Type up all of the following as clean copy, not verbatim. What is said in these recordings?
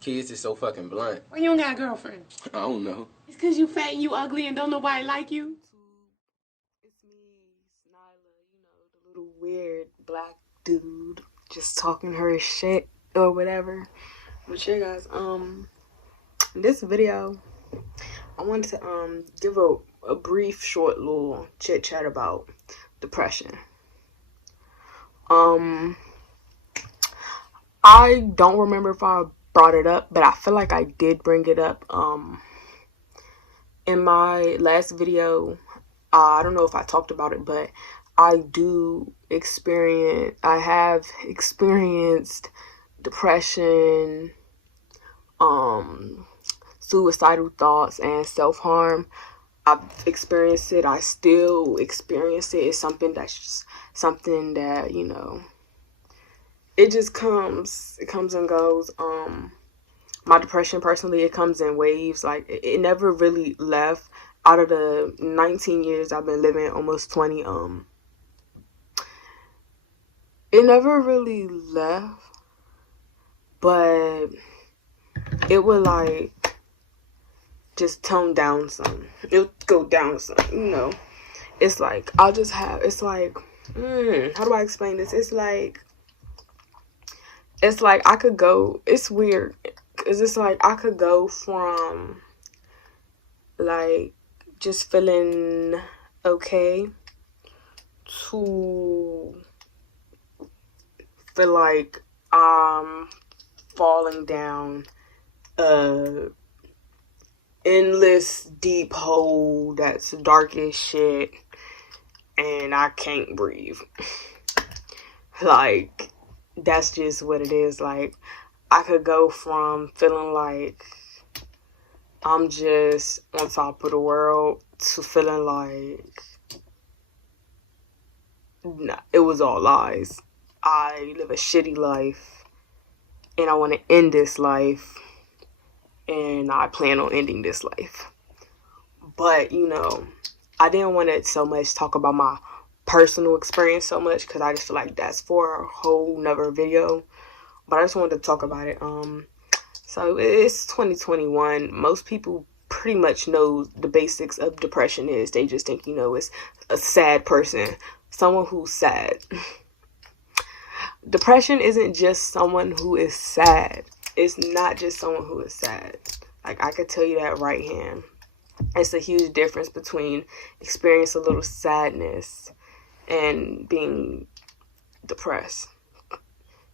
Kids is so fucking blunt. Why you don't got a girlfriend? I don't know. It's because you fat and you ugly and don't nobody like you? It's me, Nyla, the little weird black dude just talking her shit or whatever. But yeah, guys, in this video, I wanted to give a brief, short little chit chat about depression. I don't remember if I brought it up, but I feel like I did bring it up in my last video. I don't know if I talked about it, but I have experienced depression, suicidal thoughts, and self-harm. I've experienced it. I still experience it. It's something that, it just comes and goes. My depression, personally, it comes in waves. Like, it never really left. Out of the 19 years I've been living, almost 20, it never really left, but it would, like, just tone down some. It would go down some, It's like, how do I explain this? It's like I could go, it's weird, because it's like I could go from, like, just feeling okay to feel like I'm falling down endless deep hole that's dark as shit and I can't breathe. Like, that's just what it is. Like, I could go from feeling like I'm just on top of the world to feeling like, nah, it was all lies. I live a shitty life and I want to end this life, and I plan on ending this life. But, I didn't want to so much talk about my personal experience so much, because I just feel like that's for a whole nother video. But I just wanted to talk about it. So it's 2021. Most people pretty much know the basics of depression is. They just think, it's a sad person, someone who's sad. Depression isn't just someone who is sad. It's not just someone who is sad. Like, I could tell you that right here. It's a huge difference between experiencing a little sadness and being depressed.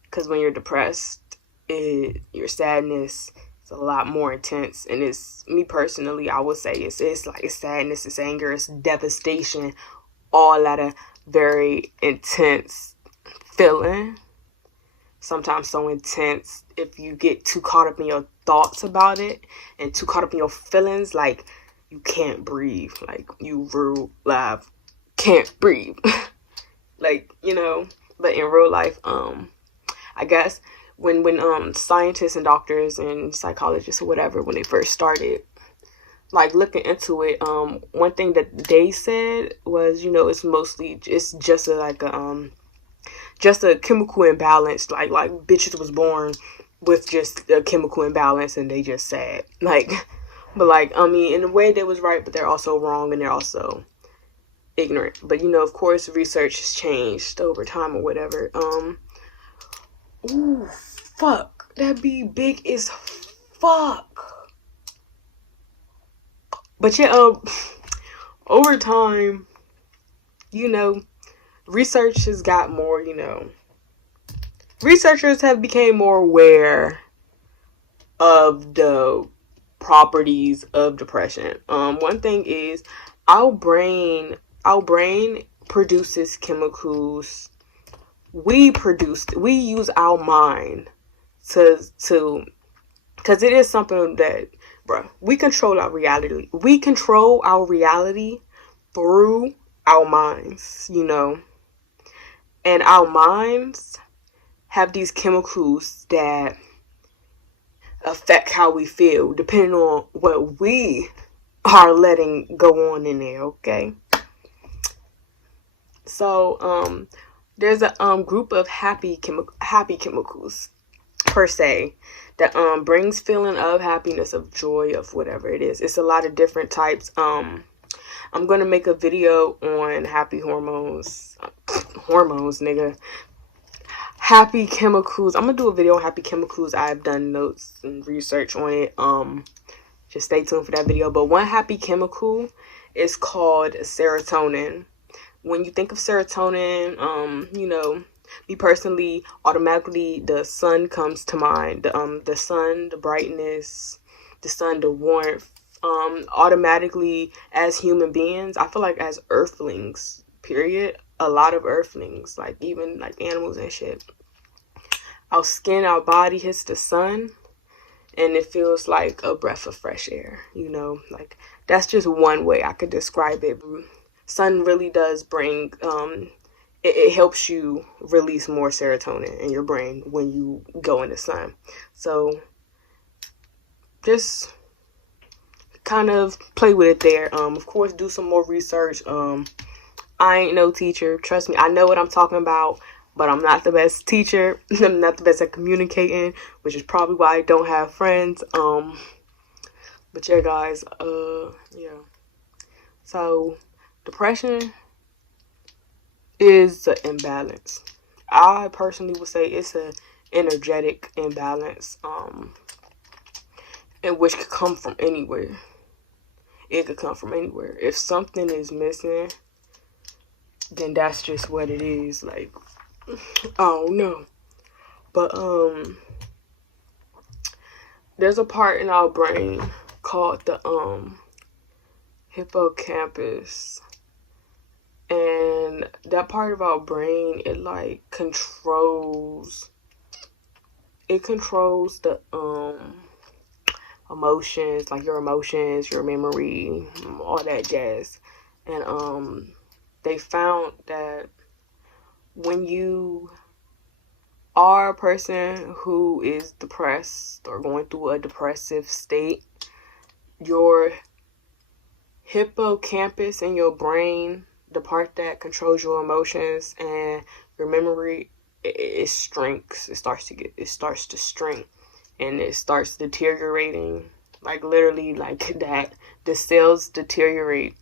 Because when you're depressed, your sadness is a lot more intense. And it's, me personally, I would say it's like, it's sadness, it's anger, it's devastation, all at a very intense feeling. Sometimes so intense, if you get too caught up in your thoughts about it and too caught up in your feelings, like, you can't breathe. Like, you real life can't breathe. Like, but in real life, I guess when scientists and doctors and psychologists or whatever, when they first started, like, looking into it, one thing that they said was, it's just a chemical imbalance. Like bitches was born with just a chemical imbalance and they just sad. Like, but like, I mean, in a way they was right, but they're also wrong and they're also ignorant. But, of course, research has changed over time or whatever. Ooh, fuck. That'd be big as fuck. But yeah, over time, research has got more, researchers have become more aware of the properties of depression. One thing is our brain produces chemicals. We use our mind to because it is something that, bro, we control our reality. We control our reality through our minds, and our minds have these chemicals that affect how we feel depending on what we are letting go on in there, okay? So there's a group of happy chemicals. per se, that brings feeling of happiness, of joy, of whatever it is. It's a lot of different types. I'm gonna make a video on happy hormones. Hormones, nigga. Happy chemicals. I'm gonna do a video on happy chemicals. I've done notes and research on it. Just stay tuned for that video. But one happy chemical is called serotonin. When you think of serotonin, you know, me personally, automatically the sun comes to mind. The sun, the brightness, the sun, the warmth. Automatically, as human beings, I feel like as earthlings, period, a lot of earthlings, like even like animals and shit, our skin, our body hits the sun, and it feels like a breath of fresh air, you know. Like, that's just one way I could describe it. Sun really does bring, it helps you release more serotonin in your brain when you go in the sun. So just kind of play with it there. Of course, do some more research. I ain't no teacher, trust me. I know what I'm talking about, but I'm not the best teacher. I'm not the best at communicating, which is probably why I don't have friends. But yeah, guys, yeah. So depression is an imbalance. I personally would say it's an energetic imbalance, and which could come from anywhere. It could come from anywhere. If something is missing, then that's just what it is. Like, I don't know. But there's a part in our brain called the hippocampus. And that part of our brain, it like controls the emotions, like your emotions, your memory, all that jazz. And they found that when you are a person who is depressed or going through a depressive state, your hippocampus in your brain, the part that controls your emotions and your memory, it shrinks. It starts to shrink, and it starts deteriorating. Like, literally, like that. The cells deteriorate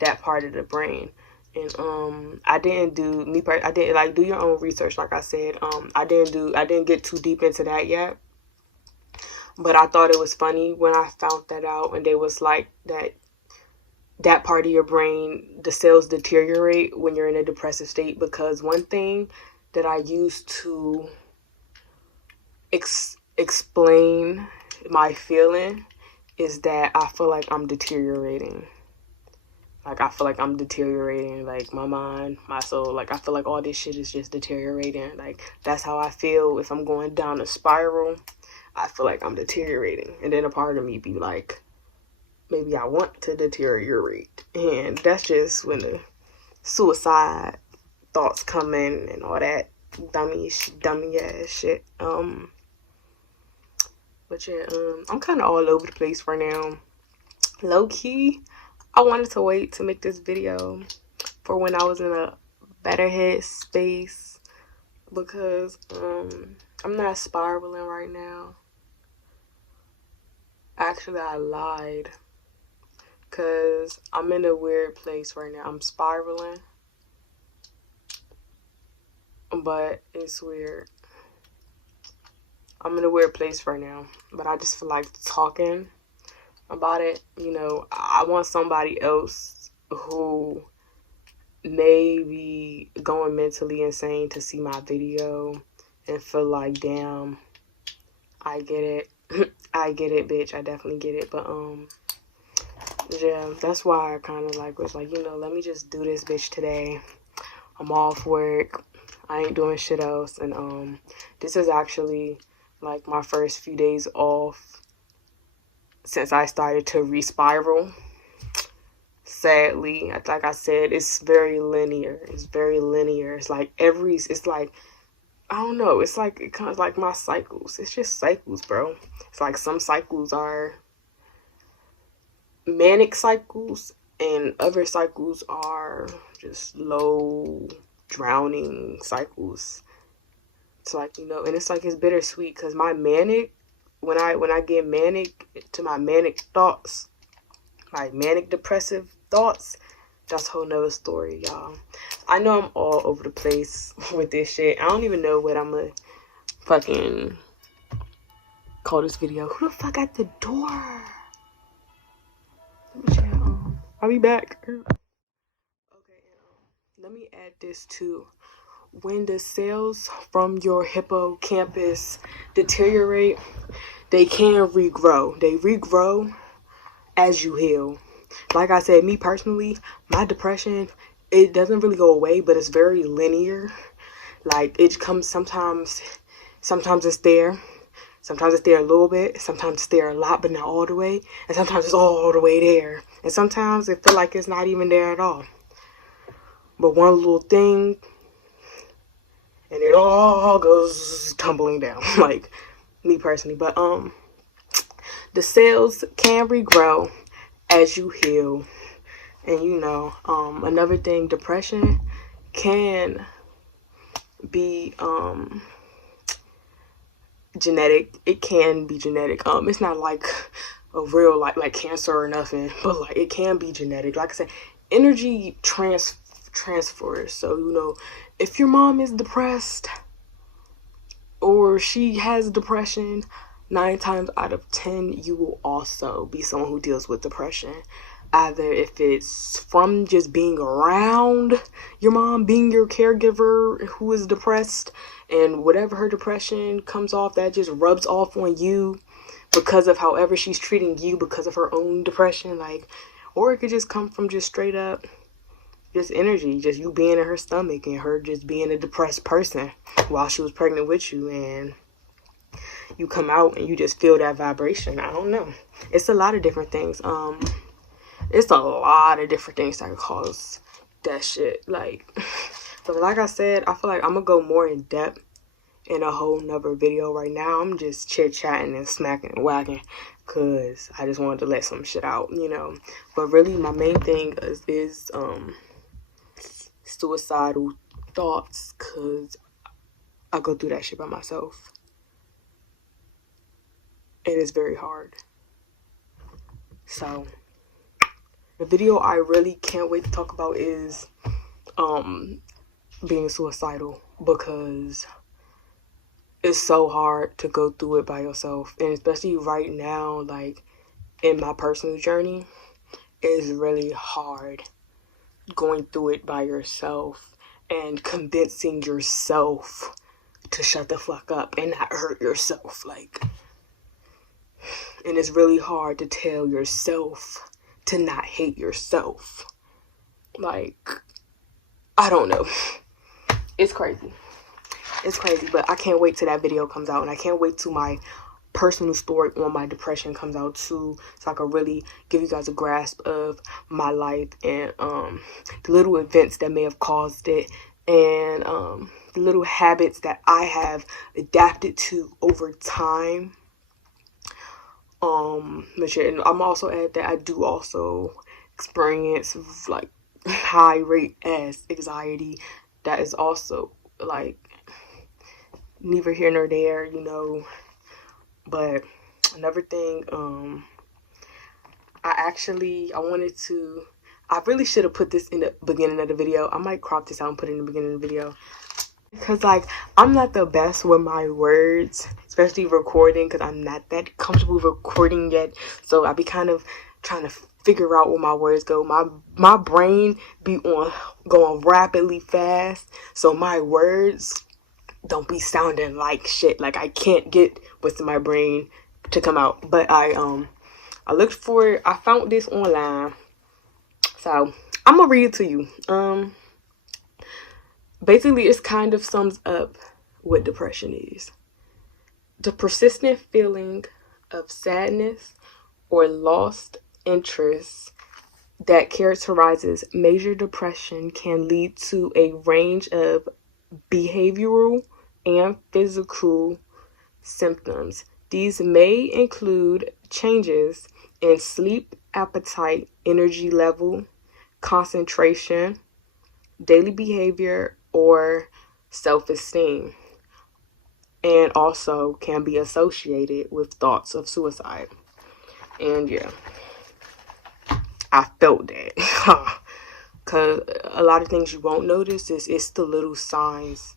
that part of the brain. And I didn't like, do your own research, like I said. I didn't get too deep into that yet, but I thought it was funny when I found that out, and they was like that part of your brain, the cells deteriorate when you're in a depressive state. Because one thing that I used to explain my feeling is that I feel like I'm deteriorating. Like, I feel like I'm deteriorating, like my mind, my soul. Like, I feel like all this shit is just deteriorating. Like, that's how I feel if I'm going down a spiral. I feel like I'm deteriorating. And then a part of me be like, maybe I want to deteriorate. And that's just when the suicide thoughts come in and all that dummy ass shit. But yeah, I'm kind of all over the place right now. Low key, I wanted to wait to make this video for when I was in a better head space, because I'm not spiraling right now. Actually, I lied, because I'm in a weird place right now. I'm spiraling, but it's weird. I'm in a weird place right now, but I just feel like talking about it. You know, I want somebody else who may be going mentally insane to see my video and feel like, damn, I get it. I get it, bitch. I definitely get it. But yeah, that's why I kind of like was like, you know, let me just do this bitch today. I'm off work. I ain't doing shit else. And this is actually like my first few days off since I started to respiral. Sadly, like I said, it's very linear. It's very linear. It's like it's like, I don't know. It's like, it comes like my cycles. It's just cycles, bro. It's like some cycles are manic cycles and other cycles are just low, drowning cycles It's like, you know, and it's like it's bittersweet because my manic, when I get manic to my manic thoughts, my manic depressive thoughts, that's a whole nother story, y'all. I know I'm all over the place with this shit. I don't even know what I'm gonna fucking call this video. Who the fuck at the door? Let me check. I'll be back. Okay, let me add this too. When the cells from your hippocampus deteriorate, they can regrow. They regrow as you heal. Like I said, me personally, my depression, it doesn't really go away, but it's very linear. Like it comes sometimes it's there. Sometimes it's there a little bit. Sometimes it's there a lot, but not all the way. And sometimes it's all the way there. And sometimes it feels like it's not even there at all. But one little thing, and it all goes tumbling down. Like me personally. But the cells can regrow as you heal. And you know, another thing, depression can be genetic. It can be genetic. It's not like a real like cancer or nothing, but like it can be genetic. Like I said, energy transfers. So you know, if your mom is depressed or she has depression, 9 times out of 10 you will also be someone who deals with depression. Either if it's from just being around your mom, being your caregiver who is depressed, and whatever her depression comes off, that just rubs off on you because of however she's treating you because of her own depression. Like, or it could just come from just straight up just energy, just you being in her stomach and her just being a depressed person while she was pregnant with you, and you come out and you just feel that vibration. I don't know. It's a lot of different things. It's a lot of different things that could cause that shit. Like, but like I said, I feel like I'm gonna go more in depth in a whole nother video. Right now, I'm just chit-chatting and smacking and whacking because I just wanted to let some shit out, you know. But really, my main thing is suicidal thoughts, because I go through that shit by myself. And it's very hard. So the video I really can't wait to talk about is being suicidal, because it's so hard to go through it by yourself. And especially right now, like in my personal journey, it's really hard going through it by yourself and convincing yourself to shut the fuck up and not hurt yourself. Like, and it's really hard to tell yourself to not hate yourself. Like, I don't know. It's crazy. It's crazy, but I can't wait till that video comes out, and I can't wait till my personal story on my depression comes out too, so I can really give you guys a grasp of my life and the little events that may have caused it, and the little habits that I have adapted to over time. And I'm also add that I do also experience like high rate as anxiety. That is also like neither here nor there, you know. But another thing, I really should have put this in the beginning of the video. I might crop this out and put it in the beginning of the video. Because, like, I'm not the best with my words, especially recording, because I'm not that comfortable recording yet. So I be kind of trying to figure out where my words go. My brain be going rapidly fast, so my words don't be sounding like shit. Like, I can't get what's in my brain to come out. But I looked for it. I found this online, so I'm gonna read it to you. Basically, it kind of sums up what depression is. The persistent feeling of sadness or lost interest that characterizes major depression can lead to a range of behavioral and physical symptoms. These may include changes in sleep, appetite, energy level, concentration, daily behavior, or self-esteem. and also can be associated with thoughts of suicide. And yeah, I felt that. Because a lot of things you won't notice is it's the little signs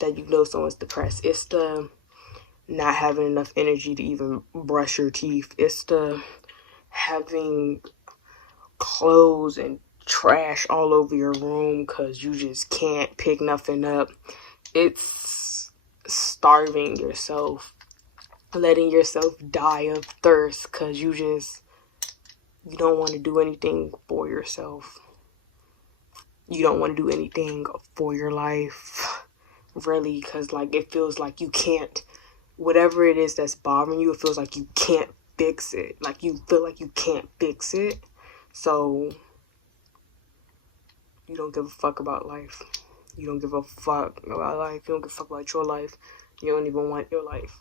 that you know someone's depressed. It's the not having enough energy to even brush your teeth. It's the having clothes and trash all over your room because you just can't pick nothing up. It's starving yourself, letting yourself die of thirst because you don't want to do anything for yourself. You don't want to do anything for your life, really, because like it feels like you can't, whatever it is that's bothering you, it feels like you can't fix it. Like you feel like you can't fix it, so you don't give a fuck about life. You don't give a fuck about life. You don't give a fuck about your life. You don't even want your life.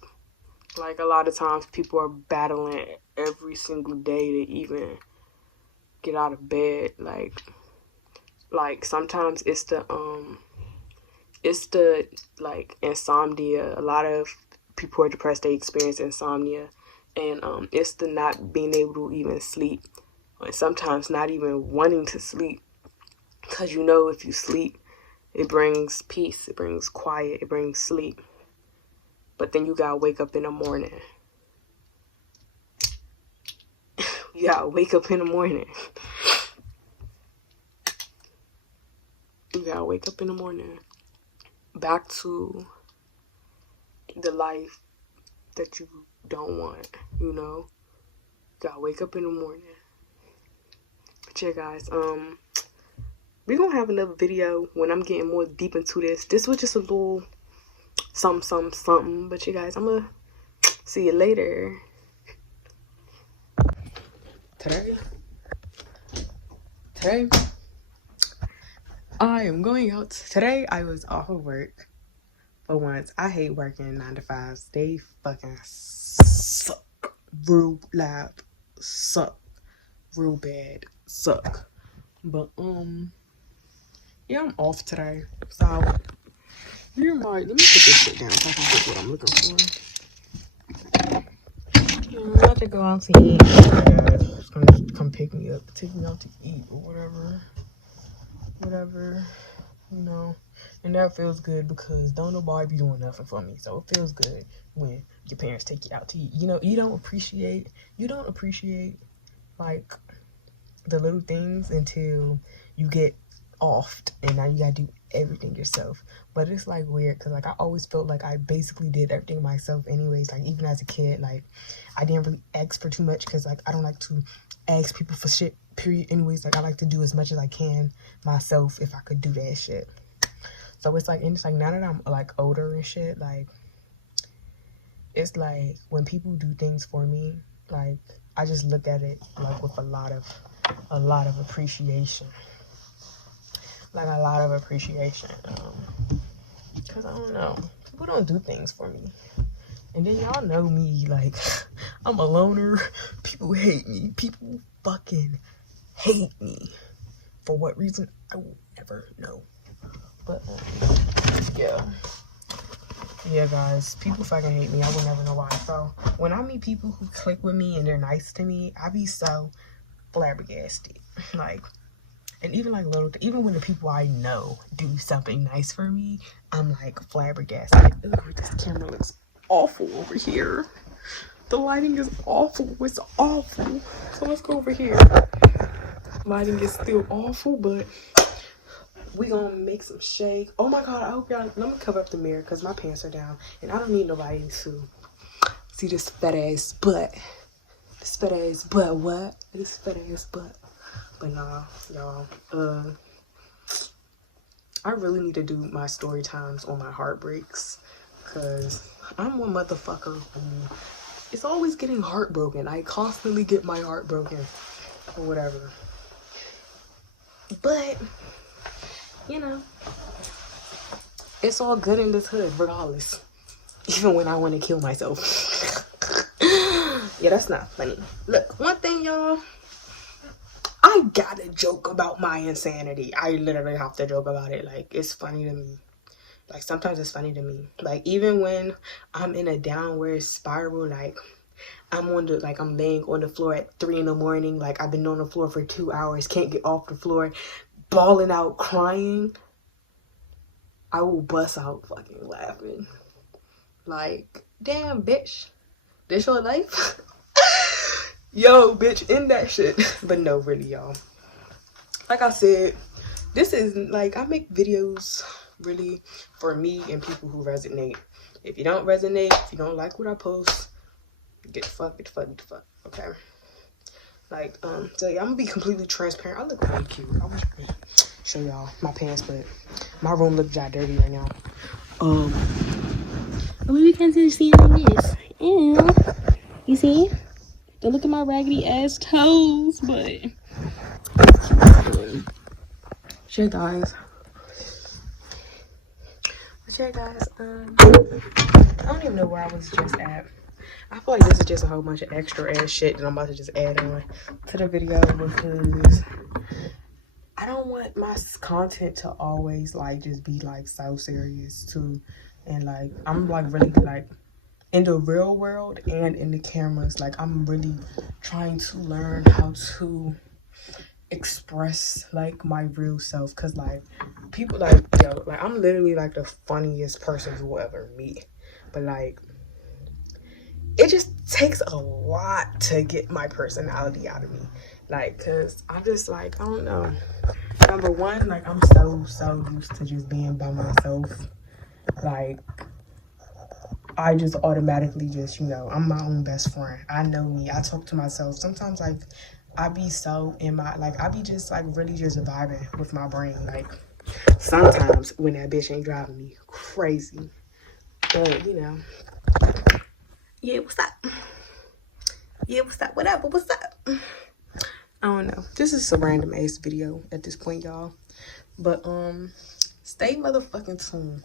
Like a lot of times people are battling every single day to even get out of bed. Like sometimes it's the like insomnia. A lot of people who are depressed, they experience insomnia, and it's the not being able to even sleep, and sometimes not even wanting to sleep, because you know if you sleep, it brings peace, it brings quiet, it brings sleep. But then you gotta wake up in the morning. You gotta wake up in the morning. You gotta wake up in the morning back to the life that you don't want, you know? You gotta wake up in the morning. But yeah, guys, we're gonna have another video when I'm getting more deep into this. This was just a little something. But you guys, I'm gonna see you later. Today, I am going out. Today, I was off of work. For once, I hate working 9 to 5s. They fucking suck. Real loud. Suck. Real bad. Suck. But, yeah, I'm off today. So, you might, let me put this shit down so I can get what I'm looking for. I'm about to go out to eat. It's gonna come pick me up. Take me out to eat or whatever. Whatever. You know, and that feels good because don't nobody be doing nothing for me. So it feels good when your parents take you out to eat. You know, you don't appreciate like the little things until you get offed and now you gotta do everything yourself. But it's like weird because like I always felt like I basically did everything myself anyways. Like even as a kid, like I didn't really ask for too much because like I don't like to ask people for shit, period. Anyways, like I like to do as much as I can myself if I could do that shit. So it's like, and it's like now that I'm like older and shit, like it's like when people do things for me, like I just look at it like with a lot of appreciation. Like a lot of appreciation. Cause I don't know, people don't do things for me. And then y'all know me, like I'm a loner. People hate me. People fucking hate me. For what reason, I will never know. But yeah guys, people fucking hate me. I will never know why. So when I meet people who click with me and they're nice to me, I be so flabbergasted. Like, and even like even when the people I know do something nice for me, I'm like flabbergasted. Ooh, this camera looks awful over here. The lighting is awful. It's awful. So let's go over here. Lighting is still awful, but we gonna make some shake. Oh my god, I hope y'all, let me cover up the mirror because my pants are down and I don't need nobody to see this fat ass butt. This fat ass butt. What? This fat ass butt. But nah, y'all, I really need to do my story times on my heartbreaks because I'm one motherfucker who is always getting heartbroken. I constantly get my heart broken or whatever. But you know, it's all good in this hood regardless. Even when I want to kill myself. Yeah, that's not funny. Look, one thing, y'all, I gotta joke about my insanity. I literally have to joke about it. Like, it's funny to me. Like, sometimes it's funny to me. Like, even when I'm in a downward spiral, like, I'm laying on the floor at 3 in the morning. Like, I've been on the floor for 2 hours, can't get off the floor, bawling out, crying. I will bust out fucking laughing. Like, damn, bitch. This your life? Yo, bitch, end that shit. But no, really, y'all. Like I said, this is, like, I make videos really for me and people who resonate. If you don't resonate, if you don't like what I post, get the fuck, okay? Like, so yeah, I'm gonna be completely transparent. I look really cute. I wish I could show y'all my pants, but my room looks dirty right now. We can't see this. Ew. You see? Don't look at my raggedy ass toes, but shit, guys. I don't even know where I was just at. I feel like this is just a whole bunch of extra ass shit that I'm about to just add on to the video, because I don't want my content to always like just be like so serious too. And like, I'm like really like in the real world and in the cameras, like I'm really trying to learn how to express like my real self, because like people like, yo, like I'm literally like the funniest person you will ever meet, but like it just takes a lot to get my personality out of me, like, because I'm just like, I don't know, number one, like I'm so used to just being by myself. Like, I just automatically just, you know, I'm my own best friend. I know me. I talk to myself. Sometimes, like, I be so in my, like, I be just, like, really just vibing with my brain. Like, sometimes when that bitch ain't driving me crazy. But, you know. Yeah, what's up? Yeah, what's up? Whatever, what's up? I don't know. This is a random ass video at this point, y'all. But, stay motherfucking tuned.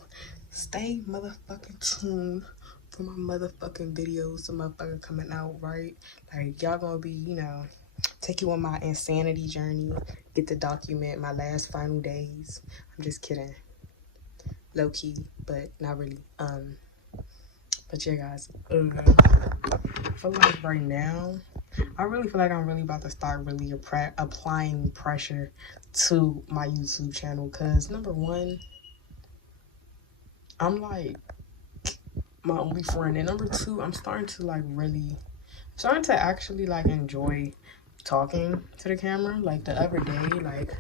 Stay motherfucking tuned for my motherfucking videos, some motherfucking coming out, right? Like, y'all gonna be, you know, take you on my insanity journey, get to document my last final days. I'm just kidding. Low key, but not really. But yeah, guys, I feel like right now, I really feel like I'm really about to start really applying pressure to my YouTube channel, because number one, I'm like my only friend, and number two, I'm starting to actually like enjoy talking to the camera. Like the other day, like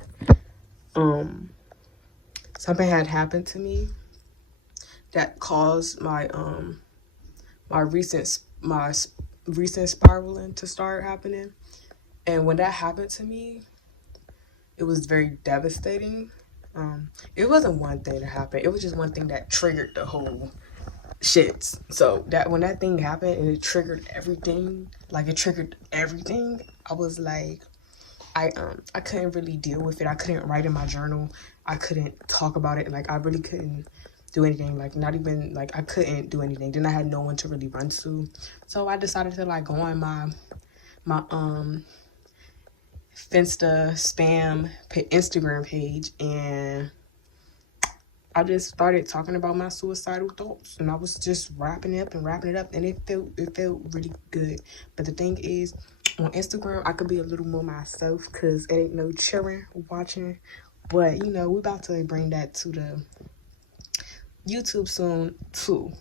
something had happened to me that caused my recent spiraling to start happening, and when that happened to me, it was very devastating. It wasn't one thing that happened, it was just one thing that triggered the whole shits. So that when that thing happened and it triggered everything, I was like, I couldn't really deal with it. I couldn't write in my journal. I couldn't talk about it. Like, I really couldn't do anything. Like, not even, like, I couldn't do anything. Then I had no one to really run to. So I decided to, like, go on my Finsta spam Instagram page, and I just started talking about my suicidal thoughts, and I was just wrapping it up, and it felt really good. But the thing is, on Instagram, I could be a little more myself, because it ain't no children watching. But, you know, we about to bring that to the YouTube soon, too.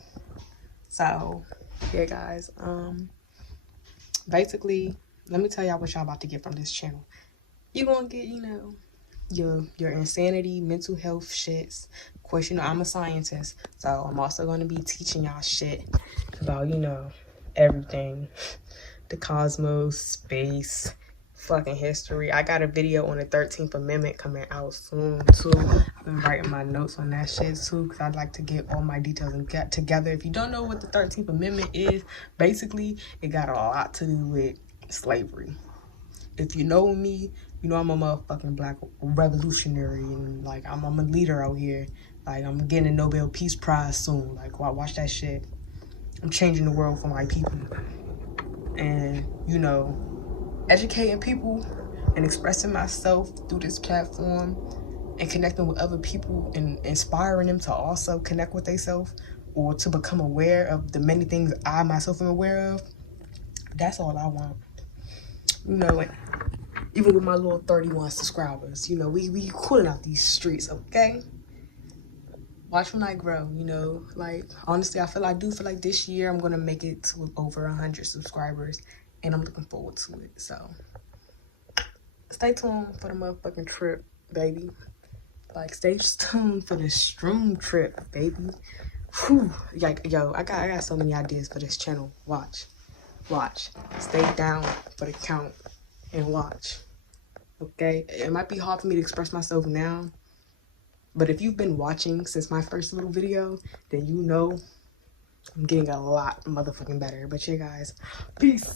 So, yeah, guys. Basically, let me tell y'all what y'all about to get from this channel. You're going to get, you know, your insanity, mental health shits. Of course, you know, I'm a scientist, so I'm also going to be teaching y'all shit about, you know, everything. The cosmos, space, fucking history. I got a video on the 13th Amendment coming out soon, too. I've been writing my notes on that shit, too, because I'd like to get all my details and get together. If you don't know what the 13th Amendment is, basically, it got a lot to do with slavery. If you know me, you know I'm a motherfucking black revolutionary, and like I'm a leader out here. Like, I'm getting a Nobel Peace Prize soon. Like, watch that shit. I'm changing the world for my people. And, you know, educating people and expressing myself through this platform and connecting with other people and inspiring them to also connect with themselves or to become aware of the many things I myself am aware of, that's all I want. You know, like, even with my little 31 subscribers, you know, we cooling out these streets, okay? Watch when I grow, you know, like, honestly, I do feel like this year I'm gonna make it to over 100 subscribers, and I'm looking forward to it. So stay tuned for the motherfucking trip, baby. Like, stay tuned for the Stroom trip, baby. Whew. Like, yo, I got so many ideas for this channel. Watch. Stay down for the count and watch. Okay? It might be hard for me to express myself now, but if you've been watching since my first little video, then you know I'm getting a lot motherfucking better. But yeah, guys, peace.